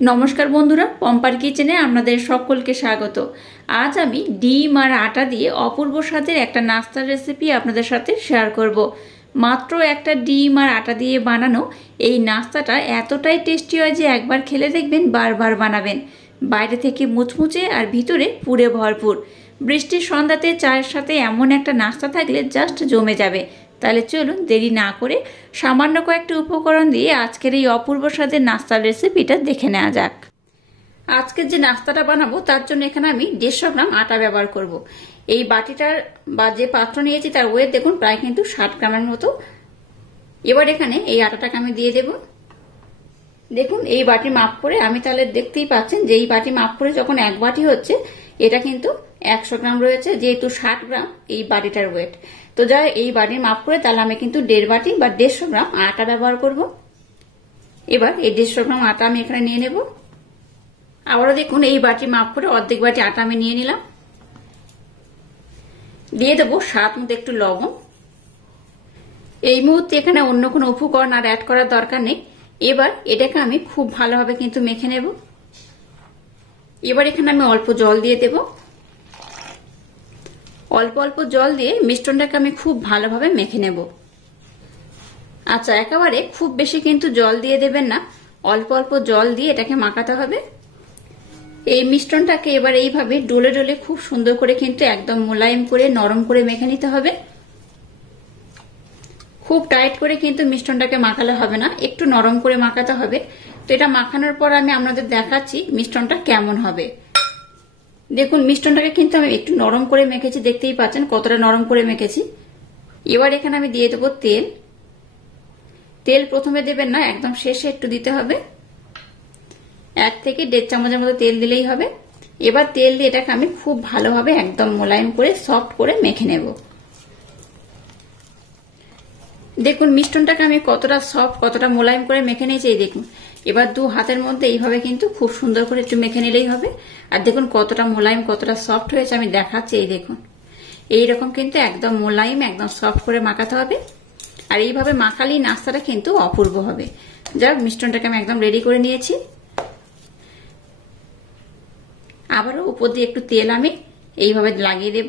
নমস্কার বন্ধুরা, পম্পার কিচেনে আপনাদের সকলকে স্বাগত। আজ আমি ডিম আর আটা দিয়ে অপূর্ব স্বাদের একটা নাস্তার রেসিপি আপনাদের সাথে শেয়ার করব। মাত্র একটা ডিম আর আটা দিয়ে বানানো এই নাস্তাটা এতটাই টেস্টি হয় যে একবার খেলে দেখবেন বারবার বানাবেন। বাইরে থেকে মুচমুচে আর ভিতরে পুরে ভরপুর। বৃষ্টির সন্ধ্যাতে চায়ের সাথে এমন একটা নাস্তা থাকলে জাস্ট জমে যাবে। তাহলে চলুন দেরি না করে সামান্য কয়েকটা উপকরণ দিয়ে আজকের এই অপূর্ব স্বাদের নাস্তার রেসিপিটা দেখে নেওয়া যাক। আজকের যে নাস্তাটা বানাবো তার জন্য এখানে আমি 150 গ্রাম আটা ব্যবহার করব। এই বাটিটার বা যে পাত্র নিয়েছি তার ওয়েট দেখুন প্রায় কিন্তু 60 গ্রামের মতো। এবার এখানে এই আটাটাকে আমি দিয়ে দেব। দেখুন এই বাটি মাপ করে আমি তাহলে দেখতেই পাচ্ছেন যে এই বাটি মাপ করে যখন এক বাটি হচ্ছে এটা কিন্তু 100 গ্রাম রয়েছে, যেহেতু 60 গ্রাম এই বাটিটার ওয়েট। তো যা এই বাটির মাপ করে তাহলে আমি কিন্তু 1.5 বাটি বা 150 গ্রাম আটা ব্যবহার করব। এবার এই 150 গ্রাম আটা আমি এখানে নিয়ে নেব। আবারও দেখুন এই বাটি মাপ করে অর্ধেক বাটি আটা আমি নিয়ে নিলাম। দিয়ে দেবো স্বাদ মতো একটু লবণ। এই মুহূর্তে এখানে অন্য কোনো উপকরণ আর অ্যাড করার দরকার নেই। এবার এটাকে আমি খুব ভালোভাবে কিন্তু মেখে নেব। এবার এখানে আমি অল্প জল দিয়ে দেব। অল্প অল্প জল দিয়ে মিশ্রণটাকে আমি খুব ভালোভাবে মেখে নেব। আচ্ছা, একেবারে খুব বেশি কিন্তু জল দিয়ে দেবেন না, অল্প অল্প জল দিয়ে এটাকে মাখাতে হবে। এই মিশ্রণটাকে এবার এইভাবে ডলে ডলে খুব সুন্দর করে কিন্তু একদম মোলায়েম করে নরম করে মেখে নিতে হবে। খুব টাইট করে কিন্তু মিশ্রণটাকে মাখালে হবে না, একটু নরম করে মাখাতে হবে। তো এটা মাখানোর পর আমি আপনাদের দেখাচ্ছি মিশ্রণটা কেমন হবে। দেখুন মিশ্রণটাকে কিন্তু আমি একটু নরম করে মেখেছি, দেখতেই পাচ্ছেন কতটা নরম করে মেখেছি। এবার এখানে আমি দিয়ে দেবো তেল। তেল প্রথমে দেবেন না, একদম শেষে একটু দিতে হবে। 1 থেকে 1.5 চামচের মতো তেল দিলেই হবে। এবার তেল দিয়ে এটাকে আমি খুব ভালোভাবে একদম মোলায়েম করে সফট করে মেখে নেব। দেখুন মিশ্রণটাকে আমি কতটা সফট কতটা মোলায়েম করে মেখে নিয়েছি, এই দেখুন। এবার 2 হাতের মধ্যে এইভাবে কিন্তু খুব সুন্দর করে একটু মেখে নিলেই হবে। আর দেখুন কতটা মোলায়েম কতটা সফট হয়েছে আমি দেখাচ্ছি, এই দেখুন। এইরকম কিন্তু একদম মোলায়েম একদম সফট করে মাখাতে হবে। আর এইভাবে মাখালেই নাস্তাটা কিন্তু অপূর্ব হবে। যাক, মিশ্রণটাকে আমি একদম রেডি করে নিয়েছি। আবারও উপর দিয়ে একটু তেল আমি এইভাবে লাগিয়ে দেব।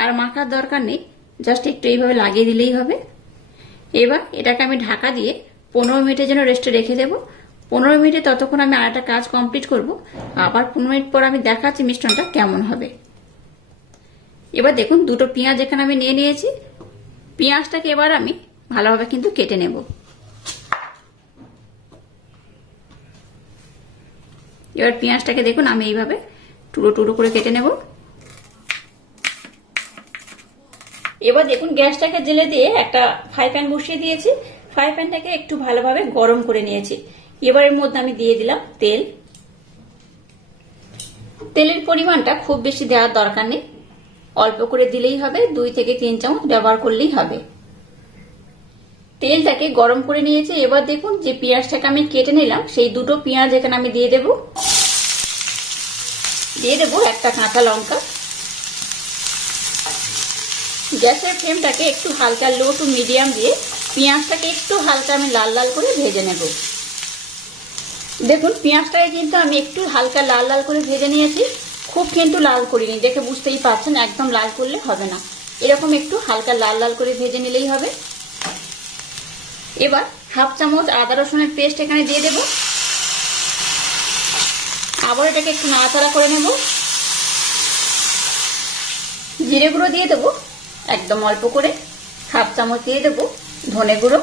আর মাখার দরকার নেই, জাস্ট একটু এইভাবে লাগিয়ে দিলেই হবে। এবার এটাকে আমি ঢাকা দিয়ে 15 মিনিটের জন্য রেস্টে রেখে দেব। 15 মিনিটে ততক্ষণ আমি আরেকটা কাজ কমপ্লিট করব। আবার 15 মিনিট পর আমি দেখাচ্ছি মিশ্রণটা কেমন হবে। এবার দেখুন দুটো পেঁয়াজ এখানে আমি নিয়ে নিয়েছি। পেঁয়াজটাকে এবার আমি ভালোভাবে কিন্তু কেটে নেব। এবার পেঁয়াজটাকে দেখুন আমি এইভাবে টুকরো টুকরো করে কেটে নেব। এবার দেখুন গ্যাসটাকে জেলে দিয়ে একটা ফ্রাই প্যান বসিয়ে দিয়েছি। ফ্রাই প্যানটাকে একটু ভালোভাবে গরম করে নিয়েছি। এবার এর মধ্যে আমি দিয়ে দিলাম তেল। তেলের পরিমাণটা খুব বেশি দেওয়ার দরকার নেই, অল্প করে দিলেই হবে। 2 থেকে 3 চামচ ব্যবহার করলেই হবে। তেলটাকে গরম করে নিয়েছি। এবার দেখুন যে পেঁয়াজটাকে আমি কেটে নিলাম সেই দুটো পেঁয়াজ এখানে আমি দিয়ে দেব। দিয়ে দেবো একটা কাঁচা লঙ্কা। গ্যাসের ফ্লেমটাকে একটু হালকা লো টু মিডিয়াম দিয়ে পেঁয়াজটাকে একটু হালকা আমি লাল লাল করে ভেজে নেব। দেখুন পেঁয়াজটাকে কিন্তু আমি একটু হালকা লাল লাল করে ভেজে নিয়েছি, খুব কিন্তু লাল করিনি, দেখে বুঝতেই পারছেন একদম লাল করলে হবে না। এরকম একটু হালকা লাল লাল করে ভেজে নিলেই হবে। এবার 1/2 চামচ আদা রসুনের পেস্ট এখানে দিয়ে দেব। আবার এটাকে একটু নাড়াচাড়া করে নেব। জিরে গুঁড়ো দিয়ে দেবো একদম অল্প করে। 1/2 চামচ দিয়ে দেবো ধনে গুঁড়ো।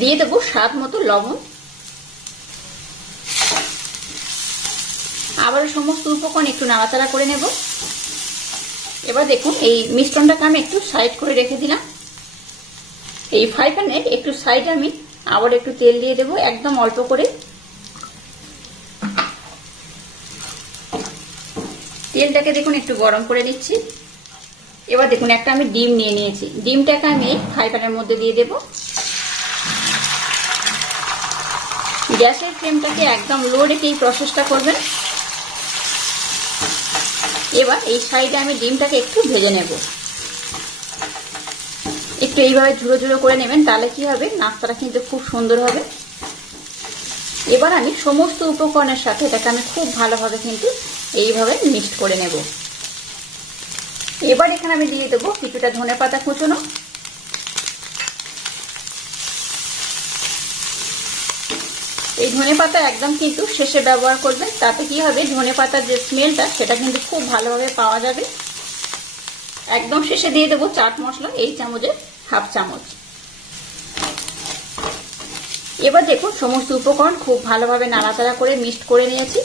দিয়ে দেবো স্বাদ মতো লবণ। আবার সমস্ত উপকরণ একটু নাড়াচাড়া করে নেব। এবার দেখুন এই মিশ্রণটাকে আমি একটু সাইড করে রেখে দিলাম। এই ফ্রাই প্যানের একটু সাইডে আমি আবার একটু তেল দিয়ে দেবো, একদম অল্প করে। তেলটাকে দেখুন একটু গরম করে নিচ্ছি। এবার দেখুন একটা আমি ডিম নিয়ে নিয়েছি। ডিমটাকে আমি ফ্রাই প্যানের মধ্যে দিয়ে দেব। গ্যাসের ফ্লেমটাকে একদম লো রেখে এই প্রসেসটা করবেন। এবার এই সাইডে আমি ডিমটাকে একটু ভেজে নেব। একটু এইভাবে ঝুড়ো ঝুড়ো করে নেবেন, তাহলে কি হবে নাস্তাটা কিন্তু খুব সুন্দর হবে। এবার আমি সমস্ত উপকরণের সাথে এটাকে আমি খুব ভালোভাবে কিন্তু এইভাবে মিক্সড করে নেব। এবার এখানে আমি দিয়ে দেবো কিছুটা ধনেপাতা কুচনো, এই ধনেপাতা একদম কিন্তু শেষে ব্যবহার করবেন, তাতে কি হবে ধনেপাতার যে স্মেলটা সেটা কিন্তু খুব ভালোভাবে পাওয়া যাবে। একদম শেষে দিয়ে দেবো চাট মশলা, এই চামচের হাফ চামচ। এবার দেখুন সমস্ত উপকরণ খুব ভালোভাবে নাড়াচাড়া করে মিক্সড করে নিয়েছি।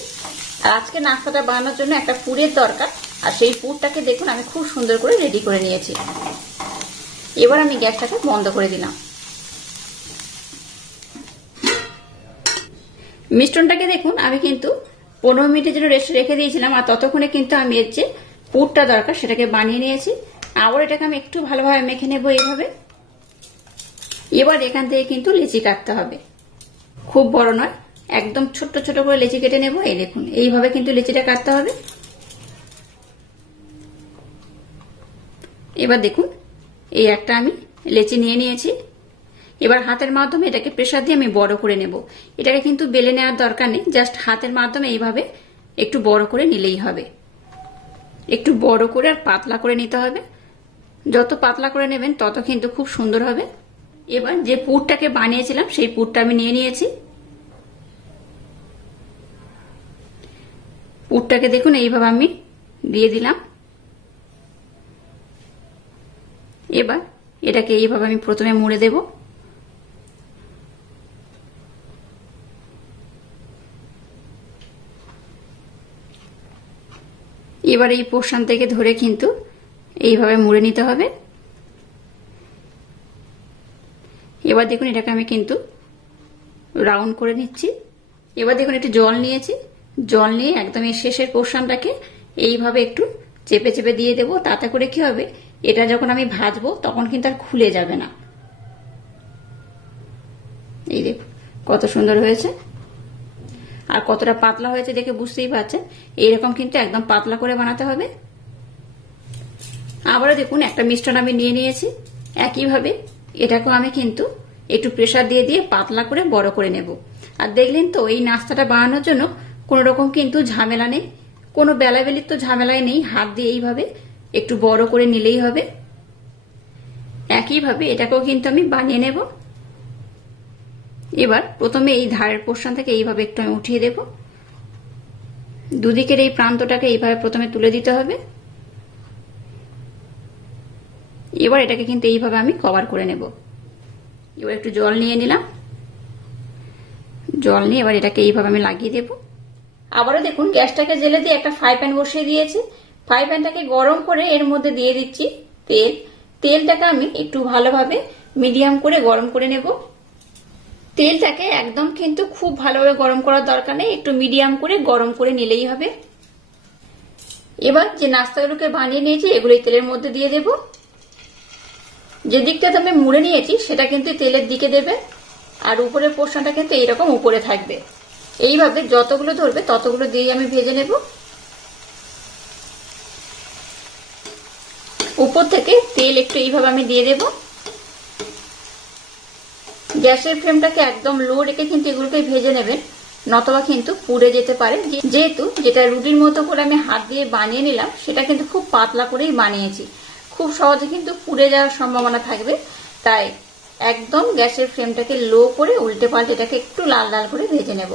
আর আজকে নাস্তাটা বানানোর জন্য একটা পুরের দরকার, আর সেই পুরটাকে দেখুন আমি খুব সুন্দর করে রেডি করে নিয়েছি। এবার আমি গ্যাসটাকে বন্ধ করে দিলাম। মিশ্রণটাকে দেখুন আমি কিন্তু 15 মিনিটের জন্য রেস্টে রেখে দিয়েছিলাম, আর ততক্ষণে কিন্তু আমি এর যে পুরটা দরকার সেটাকে বানিয়ে নিয়েছি। আবার এটাকে আমি একটু ভালোভাবে মেখে নেব এইভাবে। এবার এখান থেকে কিন্তু লেচি কাটতে হবে, খুব বড় নয়, একদম ছোট ছোট করে লেচি কেটে নেব। এই দেখুন এইভাবে কিন্তু লেচিটা কাটতে হবে। এবার দেখুন এই একটা আমি লেচি নিয়ে নিয়েছি। এবার হাতের মাধ্যমে এটাকে প্রেসার দিয়ে আমি বড় করে নেব। এটাকে কিন্তু বেলে নেওয়ার দরকার নেই, জাস্ট হাতের মাধ্যমে এইভাবে একটু বড় করে নিলেই হবে। একটু বড় করে আর পাতলা করে নিতে হবে, যত পাতলা করে নেবেন তত কিন্তু খুব সুন্দর হবে। এবার যে পুরটাকে বানিয়েছিলাম সেই পুরটা আমি নিয়ে নিয়েছি। পুরটাকে দেখুন এইভাবে আমি দিয়ে দিলাম। এবার এটাকে এইভাবে আমি প্রথমে মুড়ে দেব। এবার এই পোর্শন থেকে ধরে কিন্তু এইভাবে মুড়ে নিতে হবে। এবার দেখুন এটাকে আমি কিন্তু রাউন্ড করে নিচ্ছি। এবার দেখুন একটু জল নিয়েছি, জল নিয়ে একদম এই শেষের পোর্শনটাকে এইভাবে একটু চেপে চেপে দিয়ে দেবো। তাতে করে কি হবে, এটা যখন আমি ভাজবো তখন কিন্তু আর খুলে যাবে না। এই দেখুন কত সুন্দর হয়েছে, আর কতটা পাতলা হয়েছে দেখে বুঝতেই পারছেন। এইরকম কিন্তু একদম পাতলা করে বানাতে হবে। আবারও দেখুন একটা মিশ্রণ আমি নিয়ে নিয়েছি। একইভাবে এটাকেও আমি কিন্তু একটু প্রেসার দিয়ে দিয়ে পাতলা করে বড় করে নেব। আর দেখলেন তো এই নাস্তাটা বানানোর জন্য কোনো রকম কিন্তু ঝামেলা নেই, কোনো বেলাবেলির তো ঝামেলাই নেই। হাত দিয়ে এইভাবে একটু বড় করে নিলেই হবে। একইভাবে এটাকেও কিন্তু আমি বানিয়ে নেব। এবার প্রথমে এই ধারের পোর্শন থেকে এইভাবে একটু আমি উঠিয়ে দেব। দুদিকের এই প্রান্তটাকে এইভাবে প্রথমে তুলে দিতে হবে। এবার এটাকে কিন্তু এইভাবে আমি কভার করে নেব। এবার একটু জল নিয়ে নিলাম, জল নিয়ে এবার এটাকে এইভাবে আমি লাগিয়ে দেব। আবারও দেখুন গ্যাসটাকে জেলে দিয়ে একটা ফ্রাই প্যান বসিয়ে দিয়েছি। ফ্রাই প্যানটাকে গরম করে এর মধ্যে দিয়ে দিচ্ছি তেল। তেলটাকে আমি একটু ভালোভাবে মিডিয়াম করে গরম করে নেব। তেলটাকে একদম কিন্তু খুব ভালোভাবে গরম করার দরকার নেই, একটু মিডিয়াম করে গরম করে নিলেই হবে। এবার যে নাস্তাগুলোকে বানিয়ে নিয়েছি এগুলো তেলের মধ্যে দিয়ে দেব। যে দিকটাতে আমি মুড়ে নিয়েছি সেটা কিন্তু তেলের দিকে দেবে, আর উপরের পোর্শনটা কিন্তু এইরকম উপরে থাকবে। এইভাবে যতগুলো ধরবে ততগুলো দিয়ে আমি ভেজে নেব। উপর থেকে তেল একটু এইভাবে আমি দিয়ে দেব। গ্যাসের ফ্লেমটাকে একদম লো রেখে কিন্তু এগুলোকে ভেজে নেবেন, নতবা কিন্তু পুড়ে যেতে পারে। যেহেতু যেটা রুটির মতো করে আমি হাত দিয়ে বানিয়ে নিলাম সেটা কিন্তু খুব পাতলা করেই বানিয়েছি, খুব সহজে কিন্তু পুড়ে যাওয়ার সম্ভাবনা থাকবে। তাই একদম গ্যাসের ফ্লেমটাকে লো করে উল্টে পাল্টে এটাকে একটু লাল লাল করে ভেজে নেব।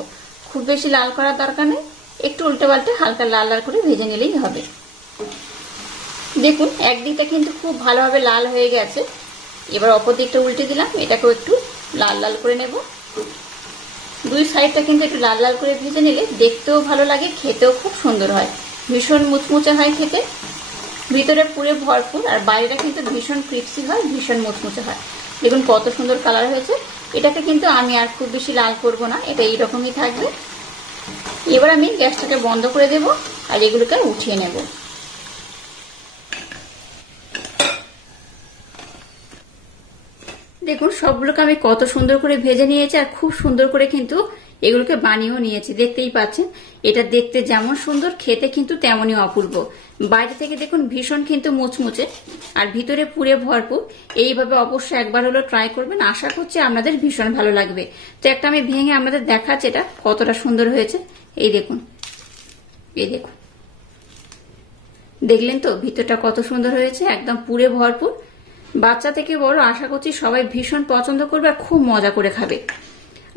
খুব বেশি লাল করার দরকার নেই, একটু উল্টে পাল্টে হালকা লাল লাল করে ভেজে নিলেই হবে। দেখুন একদিকটা কিন্তু খুব ভালোভাবে লাল হয়ে গেছে। এবার অপর দিকটা উল্টে দিলাম, এটাকেও একটু লাল লাল করে নেব। দুই সাইডটা কিন্তু একটু লাল লাল করে ভেজে নিলে দেখতেও ভালো লাগে, খেতেও খুব সুন্দর হয়, ভীষণ মুচমুচে হয় খেতে। ভিতরে পুরে ভরপুর আর বাইরেটা কিন্তু ভীষণ ক্রিপসি হয়, ভীষণ মুচমুচে হয়। দেখুন কত সুন্দর কালার হয়েছে। এটাকে কিন্তু আমি আর খুব বেশি লাল করব না, এটা এইরকমই থাকবে। এবার আমি গ্যাসটাকে বন্ধ করে দেব আর এগুলোকে উঠিয়ে নেব। দেখুন সবগুলোকে আমি কত সুন্দর করে ভেজে নিয়েছি, আর খুব সুন্দর করে কিন্তু এগুলোকে বানিয়েও নিয়েছি, দেখতেই পাচ্ছেন। এটা দেখতে যেমন সুন্দর, খেতে কিন্তু তেমনই অপূর্ব। বাইরে থেকে দেখুন ভীষণ কিন্তু মুচমুচে, আর ভিতরে পুরে ভরপুর। এইভাবে অবশ্যই একবার হলো ট্রাই করবেন, আশা করছি আপনাদের ভীষণ ভালো লাগবে। তো একটা আমি ভেঙে আপনাদের দেখাচ্ছি এটা কতটা সুন্দর হয়েছে। এই দেখুন, এই দেখুন, দেখলেন তো ভিতরটা কত সুন্দর হয়েছে, একদম পুরে ভরপুর। বাচ্চা থেকে বড় আশা করছি সবাই ভীষণ পছন্দ করবে আর খুব মজা করে খাবে।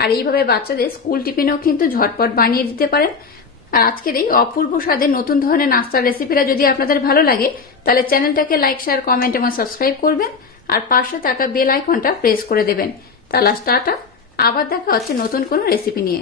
আর এইভাবে বাচ্চাদের স্কুল টিফিনেও কিন্তু ঝটপট বানিয়ে দিতে পারেন। আর আজকের এই অপূর্ব স্বাদের নতুন ধরনের নাস্তার রেসিপিটা যদি আপনাদের ভালো লাগে, তাহলে চ্যানেলটাকে লাইক, শেয়ার, কমেন্ট এবং সাবস্ক্রাইব করবেন, আর পাশে থাকা বেল আইকনটা প্রেস করে দেবেন। তাহলে টাটা, আবার দেখা হচ্ছে নতুন কোনো রেসিপি নিয়ে।